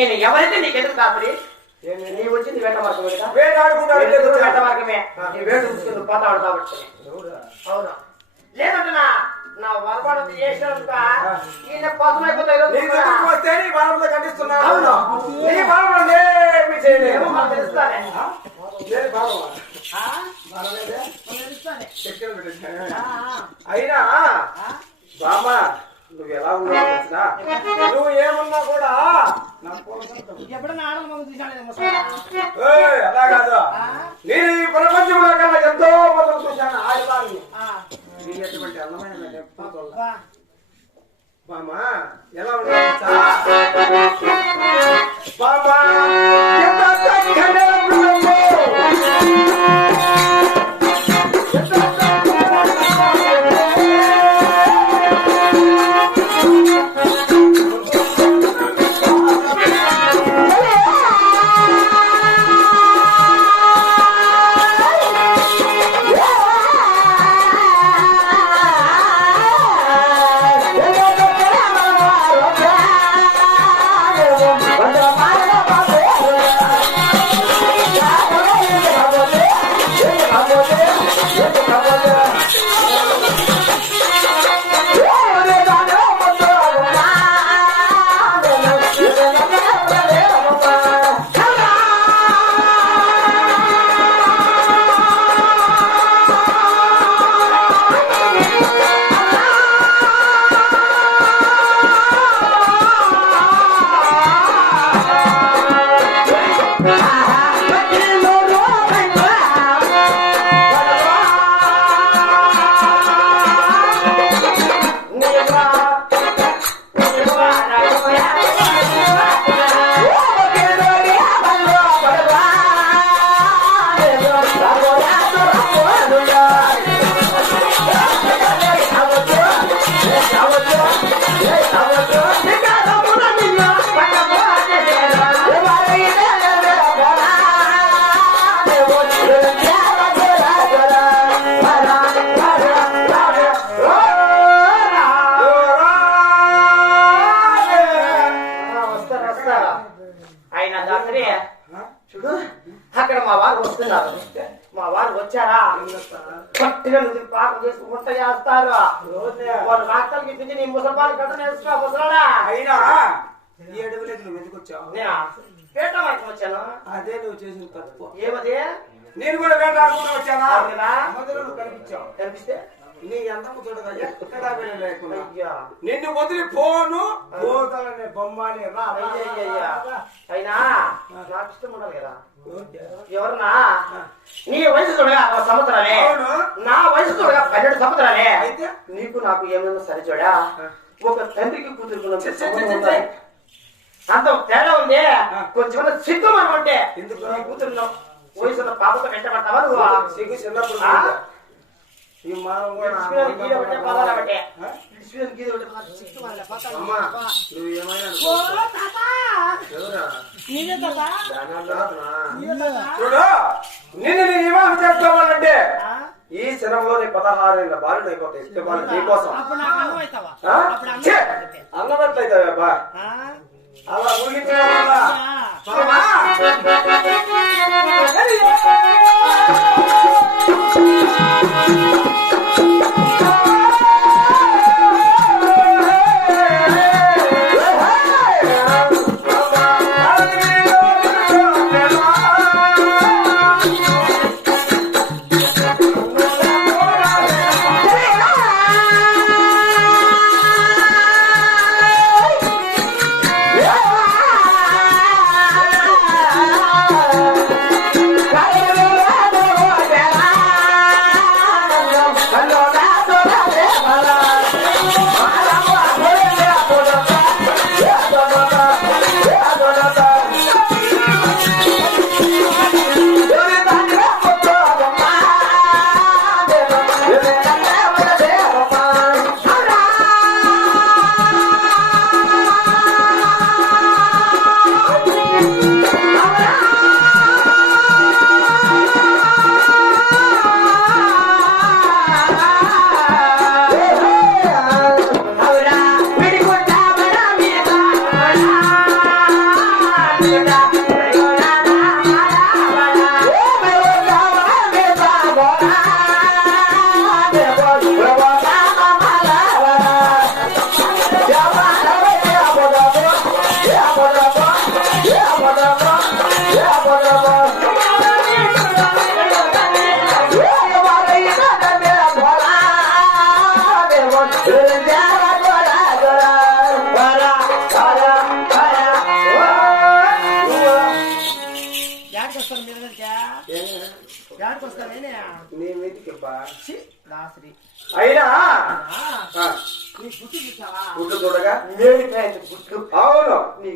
నేను ఎవరైతే నీకెందుకు కాపరి నీ వచ్చింది వేట మార్గం వేట మార్గమే. నీ వేట చూసుకుని పోతాడు కాబట్టి. అవునా? లేదంటే నా నా వరపాడు చేసినందుక ఈయన దగ్గరికి వస్తే నీ బాణంలో ఖండిస్తున్నాను అవును. నీ బాణంలో ఏమి చేయలేము ఏమో మాకు తెలుస్తానే. అయినా. బామ్మ నువ్వు ఏమన్నా కూడా ఎప్పుడన్నా అలా కాదు? నేను ఈ ప్రపంచంలో కన్నా ఎంతో మంది చూశాను ఆడవాళ్ళని ఎటువంటి అందమైన ఎలా ఎంత చక్కని రాత్రి చూడు అక్కడ మా వారు వస్తున్నారు. మా వారు వచ్చారా? పట్టిగా నుంచి పాకం చేసి వంట చేస్తారు. వాళ్ళు రాష్ట్రాలకి ఇప్పించి నీ ముసలిపాలు గడ్డ నేర్చుకో ముసలాడా? అయినా ఈ అడవిలోకి నువ్వు ఎందుకు వచ్చావు? నేనా? పేట వచ్చాను. అదే నువ్వు చేసిన తప్పు. ఏమది? నేను కూడా వేటాడుకుంటూ వచ్చానా? అవునా? మొదలు కనిపించావు. కనిపిస్తే? నీ లేకుండా అయ్యా. నిన్ను వదిలి పోను. పోతాలనే బొమ్మాలి. అయినా నాకు ఇష్టం ఉండాలి కదా. ఎవరన్నా? నీ వయసు చూడగా ఒక సంవత్సరాలే అవును. నా వయసు చూడగా పన్నెండు సంవత్సరాలే అయితే? నీకు నాకు ఏమైనా సరి చూడా? ఒక తండ్రికి ఉందా? అంత తేడా ఉంది. కొంచెం సిద్ధం అనమంటే ఎందుకు? నీ కూతురు వయసున్న పాపతో వెంటబడతావా నువ్వు? సిగ్గు చిన్నప్పుడు. ఈ కూడా నువ్వు ఏమైనా? చూడు నిన్ను నేను వివాహం చేసుకోవాలంటే? ఈ క్షణంలో నీ పదహారు ఏళ్ళ బాలుడు అయిపోతాయి ఇష్టపాలు నీకోసం. అప్పుడు నాకు అన్నం అయినా? నీ చూడగా గుడ్లు అవును నీ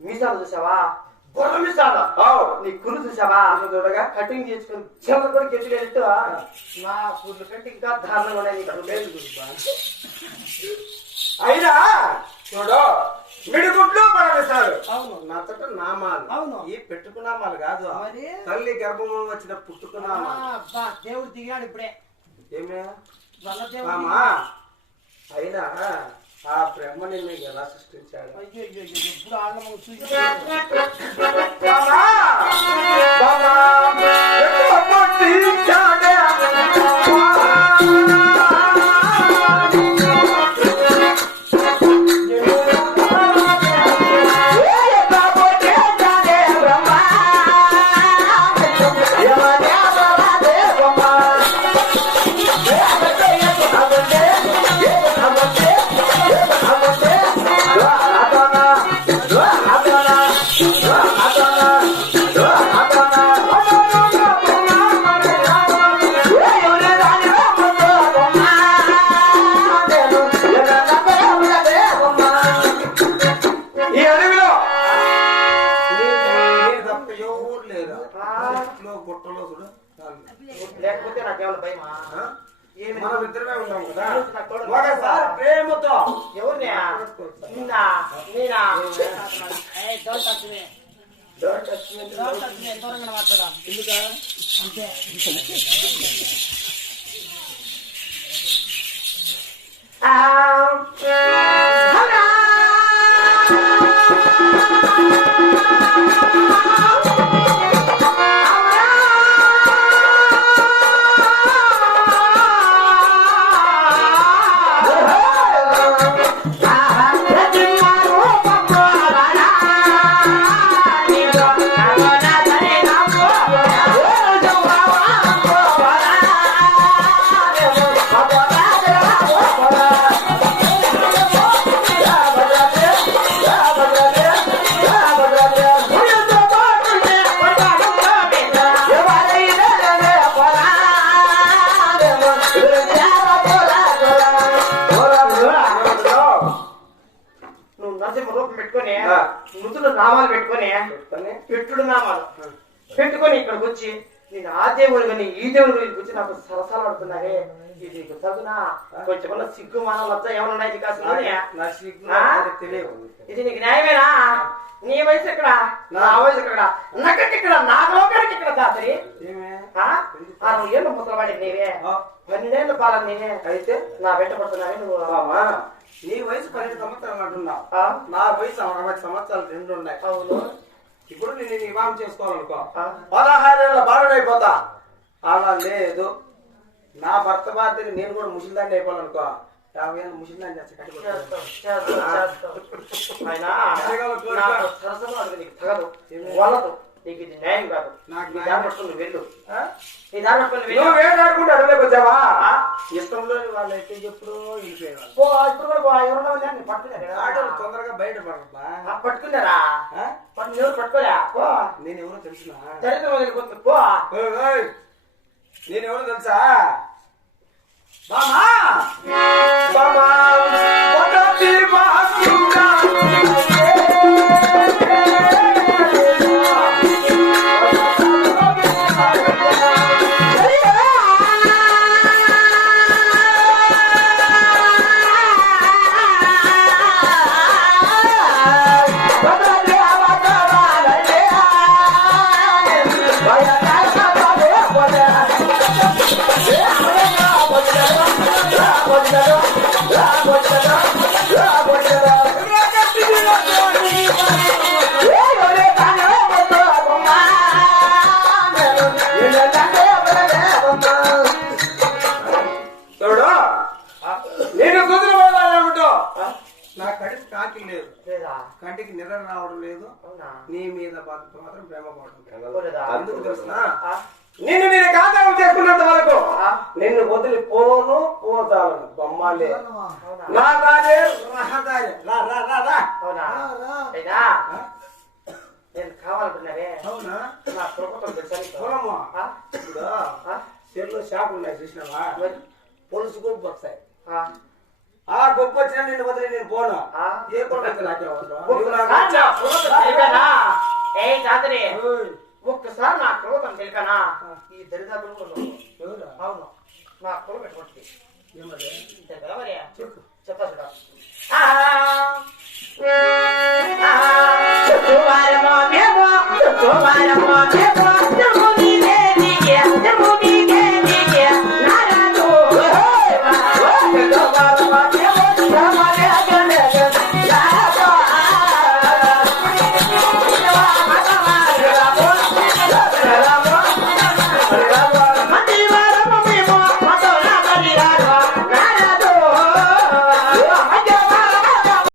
మీసాలు చూసావా? బొర్ర మీసాలు. అవు నీ కురు చూసావా? గుడ్డు చూడగా కటింగ్ చేసుకుని చివరి కూడా గెట్టినట్టు నా కుర్లు కంటే ఇంకా దారుణంగా ఉన్నాయి నీకు లేదు గురుబా. అయినా? చూడు. మిడిగుడ్లు పడవేశాడు అవును. నచ్చట నామాలు. అవును. ఈ పెట్టుకున్నామాలు కాదు. మరి? తల్లి గర్భంలో వచ్చిన అబ్బా, దేవుడు దిగాడు ఇప్పుడే. ఏమే వల్ల దేవుడు మామా అయినా ఆ బ్రహ్మ నిన్ను ఎలా సృష్టించాడు? అయ్యో అయ్యో అయ్యో, ఎప్పుడు! ఎక్కువ పుట్టించాడే నిన్నా నేనా ఏయ్, don't touch me. Don't touch me, దూరంగా మాట్లాడా. ఎందుకా అంతే. నువ్వు కానీ ఈ దేవుని గురించి వచ్చి నాకు సరసాలు ఆడుతున్నారే ఇది తగునా కొంచెం సిగ్గు మానం లజ్జ ఏమైనా ఉన్నాయి నీకు అసలు నా సిగ్గు ఆ? నాకు తెలియదు. ఇది నీకు న్యాయమేనా? నీ వయసు ఎక్కడ? నా వయసు ఎక్కడ? నక్కకి ఇక్కడ నా లోకానికి ఇక్కడ దాసరి? ఆరు ఏళ్ళు ముసలవాడి నీవే. పన్నెండేళ్ళు పాలన నేనే అయితే? నా వెంట పడుతున్నావే నువ్వు. బామా నీ వయసు పన్నెండు సంవత్సరాలు అంటున్నావు? నా వయసు అరవై సంవత్సరాలు రెండు ఉన్నాయి అవును. ఇప్పుడు నేను వివాహం చేసుకోవాలనుకో? పదహారేళ్ళ బాలుడైపోతా. అలా లేదు. నా భర్త బాధ్యతకి నేను కూడా ముసలిదాన్ని అయిపోవాలనుకో. యాభై ఏళ్ళు ముసలిదాన్ని. నాకు తగదు ఇది న్యాయం కాదు. నాకు నీ న్యాయం. దారి పట్టుకుని నువ్వు వెళ్ళు. నీ దారి పట్టుకుని వెళ్ళు. నువ్వు వేడాడుకుంటే అడవిలోకి వచ్చావా? ఆ? ఇష్టంలో వాళ్ళైతే ఎప్పుడో ఇప్పుడు కూడా పో, ఎవరన్నా ఉన్నా నేను పట్టుకున్నాను ఆటలు తొందరగా బయటపడబ్బా. ఆ, పట్టుకున్నారా? ఆ? పట్టు ఎవరు పట్టుకోలే పో నేను ఎవరో తెలిసిన? దరిద్రం వదిలిపోతుంది పో. నేను ఎవరో తెలుసా బామా బామా కంటికి నిద్ర రావడం లేదు. అవునా? నీ మీద మాత్రం ప్రేమ పడడం పోలేదా? ఎందుకు తెలుసునా ఆ? నిన్ను నేను కాంతారం చేసుకున్నంత వరకు? నిన్ను వదిలి పోను పోతాను. బొమ్మాలే? నా రాజే నేను కావాలంటున్నారే అవునా? నా కులపతం తెలుసా? చెరువులో చేపలు ఉన్నాయి చూసినావా? పొలుసు గొప్ప వస్తాయి. ఆ? గొప్ప వచ్చినా నిన్ను వదిలి నేను పోను? ఏ అయితే నాకే అవసరం? ఏయ్ కాదరే ఒక్కసారి నా క్రోధం తెలికనా ఈ దరిదాపులు అవును. నా కుల పెట్టుకుంటుంది చెప్తా చూడ వారమో వారమో